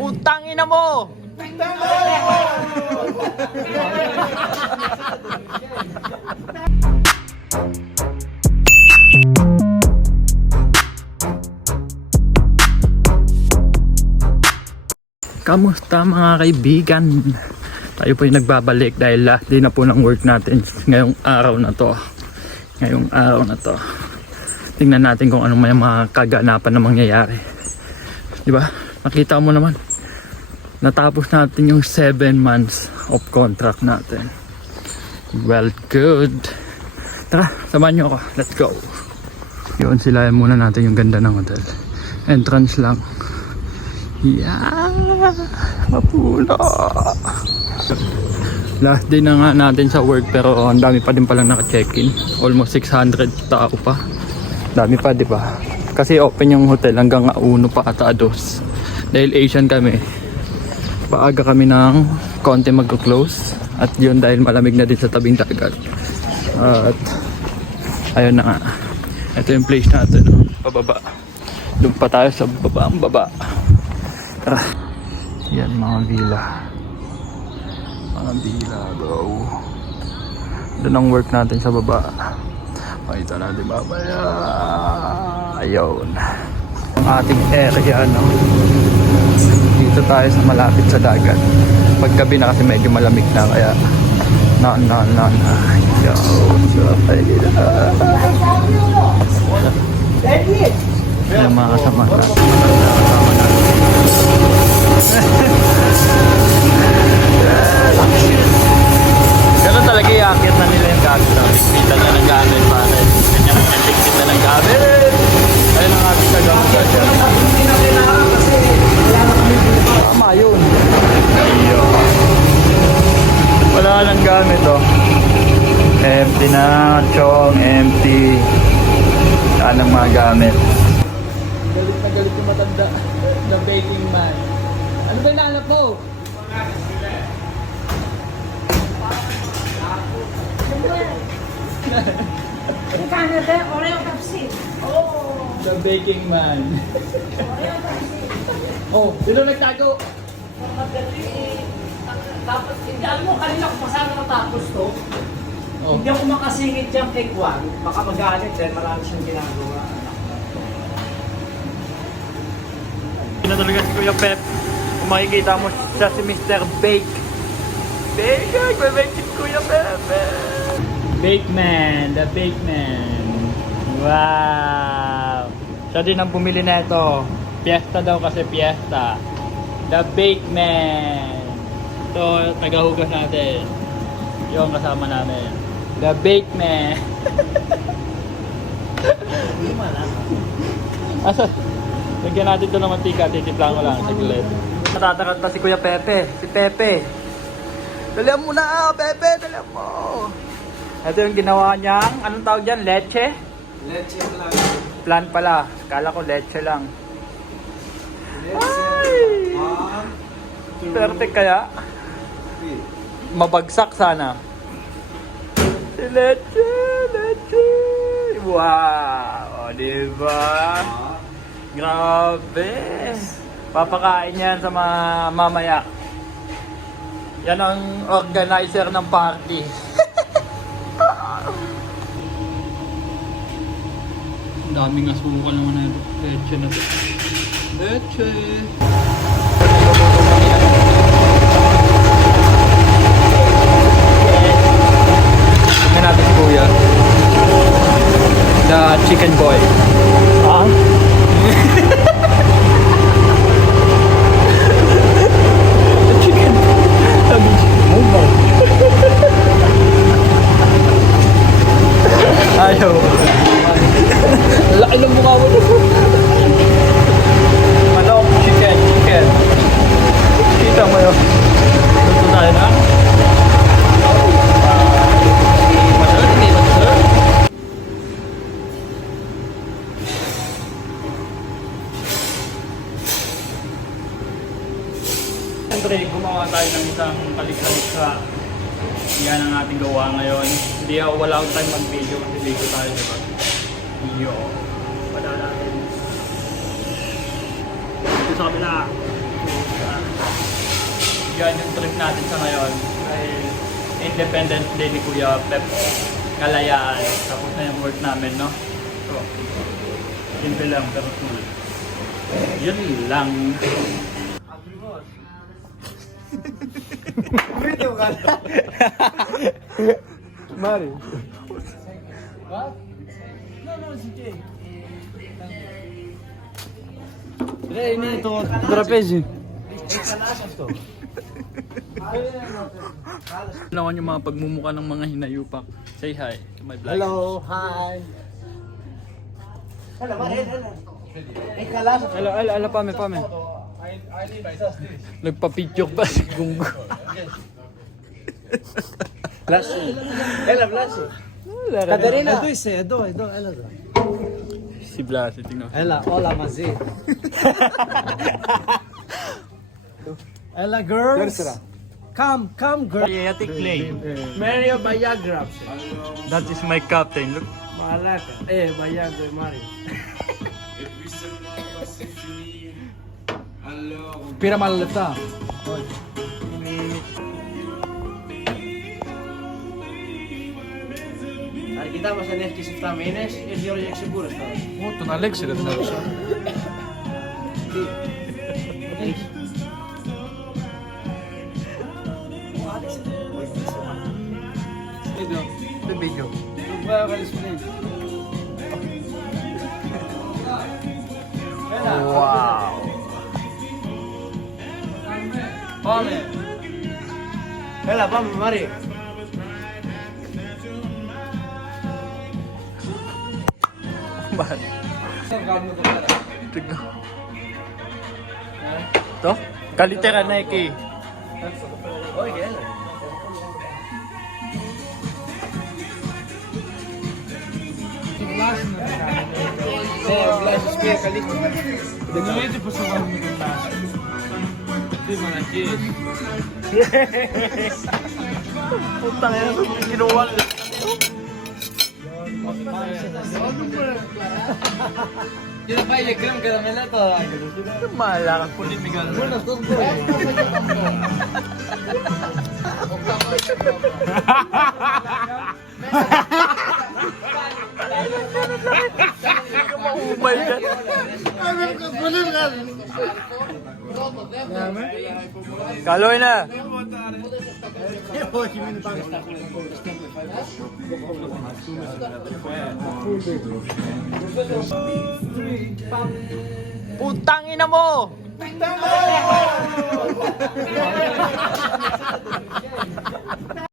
Utang ina mo! Kamusta mga kaibigan? Tayo po yung nagbabalik dahil last day na po ng work natin ngayong araw na to. Tingnan natin kung anong may mga kaganapan na mangyayari. Diba? Nakita mo naman. Natapos natin yung 7 months of contract natin. Well, good. Tara, samahan nyo ako. Let's go. Yun, silayan muna natin yung ganda ng hotel. Entrance lang. Yeah! Mapula! Last day na nga natin sa work pero ang dami pa din palang naka-check-in. Almost 600 tao pa. Dami pa, di ba? Kasi open yung hotel hanggang 1 pa ata 2. Dahil Asian kami. Paaga kami ng konti mag-close. At yun dahil malamig na din sa tabing dagat. At ayun na nga. Ito yung place natin. Pababa. Doon pa tayo sa baba. Tara. Yan mga villa. Mga villa bro. Doon ang work natin sa baba. Makita natin mamaya. Ayun. Ang ating area no. Dito tayo sa malapit sa dagat. Paggabi na kasi medyo malamig na kaya na. Yo, yung mga kasama natin. Ganun talaga i-akit na nila yung gamit. Ligpitan na ng gamit pare. Ganyan ang ligpit na ng gamit. Ayun ang ating tagamit. Tama yun. Ayun. Wala nang gamit oh. Empty na. Chong empty. Saan ang mga gamit? Galit na galit yung matanda. The baking man. Ano ba nahanap mo? In Canada, Oreo Pepsi. Oh. The baking man. Oreo Pepsi. Oh, sino nagtago? Magaling. Dapat, hindi alam mo, kanina kung masama natapos to, Oh. hindi ako makasingit dyan kay Juan. Baka magalit dahil marami siyang ginagawa. Ito talaga si Kuya Pep. Kung makikita mo siya si Mr. Bake. Bake! Bake si Kuya Pep! Bake Man! The Bake Man! Wow! Siya din ang bumili na ito. Fiesta daw kasi fiesta. The Bake Man! Ito, tagahugas natin. Yung kasama namin. The Bake Man! Asa? Lagyan natin ito ng mantika, titiplan ko lang, saglit. Natatakat pa si Kuya Pepe, si Pepe. Dalihan mo na, Pepe, dalihan mo. Ito yung ginawa niyang, anong tawag dyan, leche? Leche plan. Plan pala, kala ko leche lang. Leche. Ay! 1, 2, Perfect kaya? 3. Mabagsak sana. Si leche, leche. Wow, o diba? Grabe. Papakain yan sa mga mamaya. Yan ang organizer ng party. Ang daming asukal naman na ito. Leche na ito. Leche. Tingnan natin si Kuya. The chicken boy. Ah? Chicken. Sabi, mobile. Ayaw. Laki ng mukha mo na. Manok, chicken. Kita mo yun. Luto tayo na. Siyempre, gumawa tayo ng isang kaliksa-liksa. Yan ang ating gawa ngayon. Hindi ako wala akong time mag-video kasi dito tayo, diba? Yo. Wala natin. Dito sa kabila. yan yung trip natin sa ngayon. Dahil Independence Day ni Kuya Pep. Kalayaan. Tapos na yung work namin, no? So, simple lang, pero cool. Yun lang. Video ka na. Mari. What? No, sige. Ini ito, trapezi. Naman yung mga pagmumukha ng mga hinayupak. Say hi to my vlog. Hello, hi. Hello, Mari. Ala, pame. Nagpa-picture pa si Gungo. Blasi. Ela, Blasi. Katerina. Edo, ela. Si Blasi, tingnan. Ela, hola, Mazi. Ela, girls. Come, girls. Patriotic lane. Mario Viagra. That is my captain. Look. Malaka. Viagra, Mario. Pira malata. Kita mas aneh kisah tamines, ini orang yang seguro sekarang. Oh, to na Alex sila na siya. Video. Coba kali sini. Wow. Pame. Hela, pame, mari. Bakit? Tignan. To? Kalitera na iki. Oye, ¿qué es? Blas es que calito. No es de pasar con mi Blas. Sí, man, aquí. Putang ina, kinuwal. Yo pa ye creo que dame la toda. Mala kang polimigal. Bueno, todo. Umay ka. Kaloy na. Putang ina mo!